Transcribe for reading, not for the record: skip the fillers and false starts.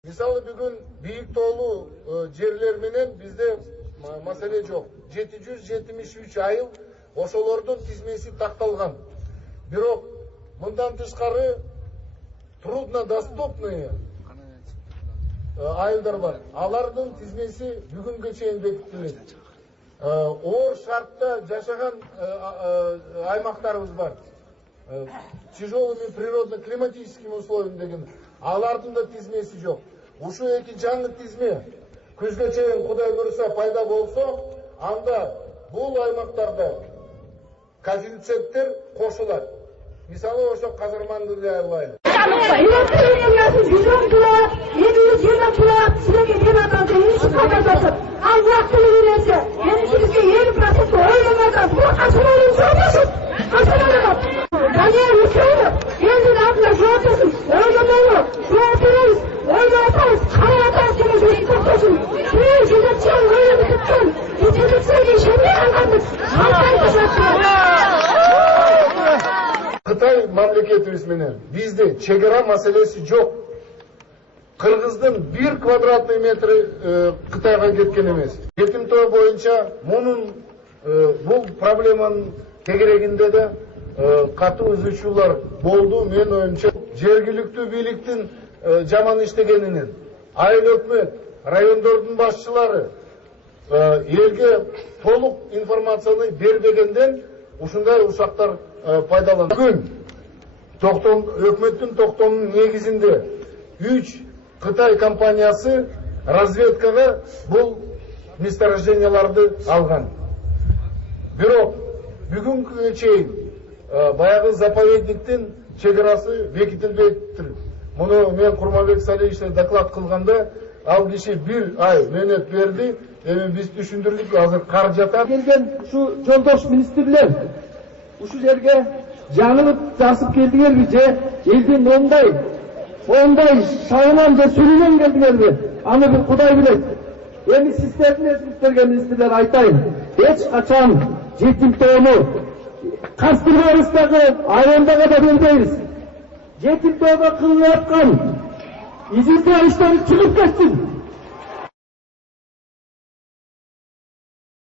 Мисалы бүгүн бийик тоолуу жерлер менен бизде маселе жок. 773 айыл ошолордун тизмеси такталган. Бирок мындан тышкары труднодоступные айылдар бар. Алардын тизмеси бүгүнгө чейин бекитилет. Оор шартта жашаган аймактарыбыз бар. Тяжелыми природно-климатическими условиями деген алардын да тизмеси жок. Ушу эки жаңы тизме күзгө чейин Кудай буйруса пайда болсо, анда бул аймактарда коэффициенттер кошулат. Мисалы ошо Казарманды эле алайлы. Кытай мамлекетибиз менен бизде чегара маселеси жок. Кыргыздын 1 квадратный метри Кытайга кеткен эмес. Жетимтоо боюнча мунун бул проблеманын тегерегинде да катуу изучуулар болду. Мен оюмча жергиликтүү бийликтин жаман иштегенинен, айыл өкмөт, райондордун башчылары элге толук информацияны бербегенден ушундай ушактар пайдаланды. Бүгүн өкмөттүн токтомунун негизинде 3 Кытай компаниясы разведкага бул месторожденияларды алган. Бирок бүгүнгүгө чейин баягы заповедниктин чегарасы бекитилбейтир. Муну мен Курманбек Салиевичке доклад кылганда ал киши 1 ай мөөнөт берди. Эми биз түшүндүрдүк, азыр кар жатат. Келген ушу жолдош министрлер ушу жерге жаңылып жасып келдиңерби же элдин ондай шагынан же сүрүнөн келдиңерби? Аны бир Кудай билет. Эми сиздердин өзүңүздөргө министрлер айтайын. Эч качан жетимтоону Кастырбарыстагы айондага да бербейбиз. Жетимтоого кылынып аткан изилдөө иштери чыгып кетсин.